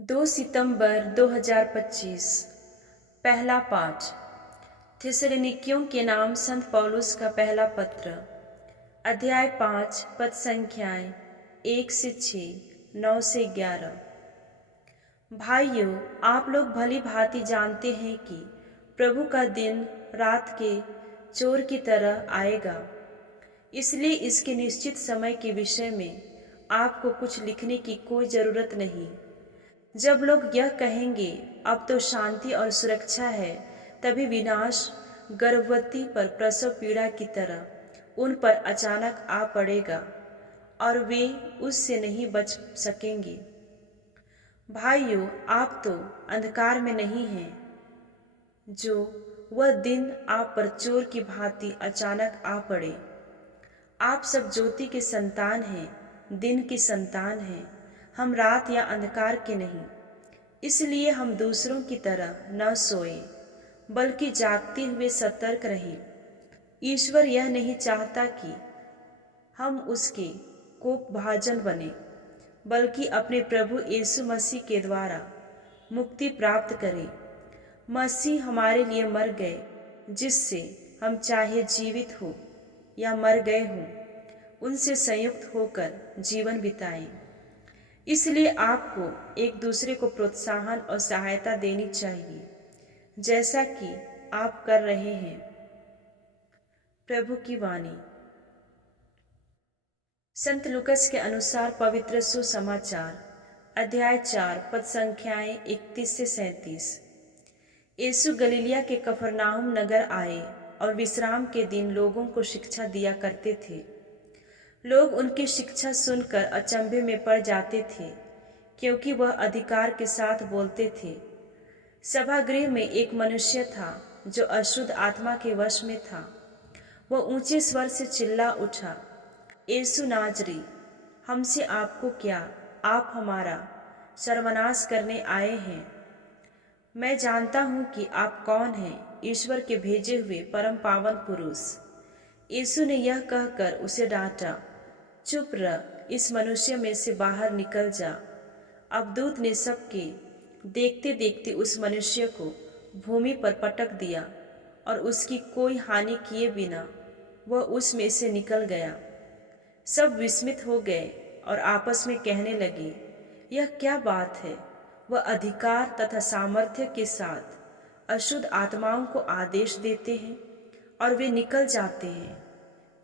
2 सितंबर 2025। पहला पाठ। थिस्सलुनीकियों के नाम संत पौलुस का पहला पत्र, अध्याय 5, पद संख्याएं 1 से 6, 9 से 11। भाइयों, आप लोग भली भांति जानते हैं कि प्रभु का दिन रात के चोर की तरह आएगा। इसलिए इसके निश्चित समय के विषय में आपको कुछ लिखने की कोई ज़रूरत नहीं। जब लोग यह कहेंगे अब तो शांति और सुरक्षा है, तभी विनाश गर्भवती पर प्रसव पीड़ा की तरह उन पर अचानक आ पड़ेगा और वे उससे नहीं बच सकेंगे। भाइयों, आप तो अंधकार में नहीं हैं, जो वह दिन आप पर चोर की भांति अचानक आ पड़े। आप सब ज्योति के संतान हैं, दिन की संतान हैं। हम रात या अंधकार के नहीं। इसलिए हम दूसरों की तरह न सोए, बल्कि जागते हुए सतर्क रहें। ईश्वर यह नहीं चाहता कि हम उसके कोपभाजन बने, बल्कि अपने प्रभु यीशु मसीह के द्वारा मुक्ति प्राप्त करें। मसीह हमारे लिए मर गए, जिससे हम चाहे जीवित हो या मर गए हों, उनसे संयुक्त होकर जीवन बिताएं। इसलिए आपको एक दूसरे को प्रोत्साहन और सहायता देनी चाहिए, जैसा कि आप कर रहे हैं। प्रभु की वाणी। संत लूकस के अनुसार पवित्र सुसमाचार, अध्याय 4, पद संख्याएं 31 से 37। यीशु गलीलिया के कफरनाहुम नगर आए और विश्राम के दिन लोगों को शिक्षा दिया करते थे। लोग उनकी शिक्षा सुनकर अचंभे में पड़ जाते थे, क्योंकि वह अधिकार के साथ बोलते थे। सभागृह में एक मनुष्य था जो अशुद्ध आत्मा के वश में था। वह ऊंचे स्वर से चिल्ला उठा, यीशु नाजरी, हमसे आपको क्या? आप हमारा सर्वनाश करने आए हैं। मैं जानता हूं कि आप कौन हैं, ईश्वर के भेजे हुए परम पावन पुरुष। यीशु ने यह कहकर उसे डांटा, चुप रह, इस मनुष्य में से बाहर निकल जा। अब दूत ने सबके देखते देखते उस मनुष्य को भूमि पर पटक दिया और उसकी कोई हानि किए बिना वह उसमें से निकल गया। सब विस्मित हो गए और आपस में कहने लगे, यह क्या बात है? वह अधिकार तथा सामर्थ्य के साथ अशुद्ध आत्माओं को आदेश देते हैं और वे निकल जाते हैं।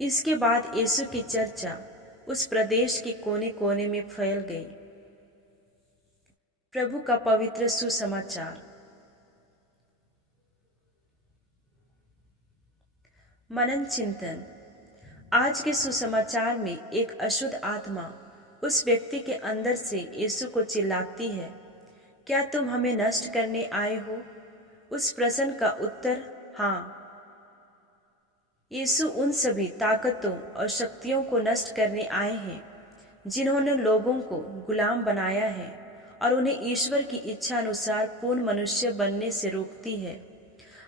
इसके बाद यीशु की चर्चा उस प्रदेश के कोने कोने में फैल गई। प्रभु का पवित्र सुसमाचार। मनन चिंतन। आज के सुसमाचार में एक अशुद्ध आत्मा उस व्यक्ति के अंदर से यीशु को चिल्लाती है, क्या तुम हमें नष्ट करने आए हो? उस प्रश्न का उत्तर हाँ। यीशु उन सभी ताकतों और शक्तियों को नष्ट करने आए हैं जिन्होंने लोगों को गुलाम बनाया है और उन्हें ईश्वर की इच्छा अनुसार पूर्ण मनुष्य बनने से रोकती है।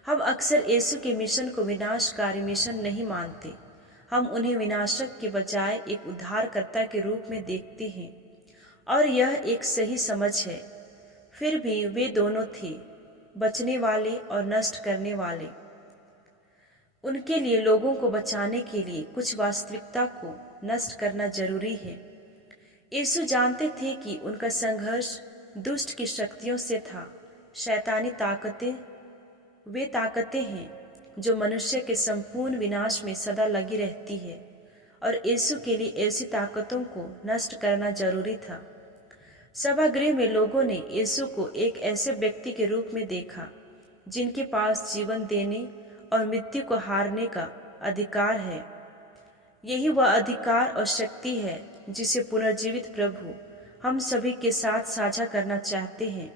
हम अक्सर यीशु के मिशन को विनाशकारी मिशन नहीं मानते। हम उन्हें विनाशक के बजाय एक उद्धारकर्ता के रूप में देखते हैं और यह एक सही समझ है। फिर भी वे दोनों थे, बचने वाले और नष्ट करने वाले। उनके लिए लोगों को बचाने के लिए कुछ वास्तविकता को नष्ट करना जरूरी है। यीशु जानते थे कि उनका संघर्ष दुष्ट की शक्तियों से था। शैतानी ताकतें वे ताकतें हैं जो मनुष्य के संपूर्ण विनाश में सदा लगी रहती है और यीशु के लिए ऐसी ताकतों को नष्ट करना जरूरी था। सभागृह में लोगों ने यीशु को एक ऐसे व्यक्ति के रूप में देखा जिनके पास जीवन देने और मृत्यु को हारने का अधिकार है। यही वह अधिकार और शक्ति है जिसे पुनर्जीवित प्रभु हम सभी के साथ साझा करना चाहते हैं,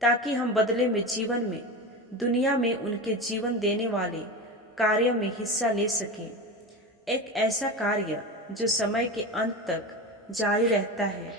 ताकि हम बदले में जीवन में दुनिया में उनके जीवन देने वाले कार्य में हिस्सा ले सकें। एक ऐसा कार्य जो समय के अंत तक जारी रहता है।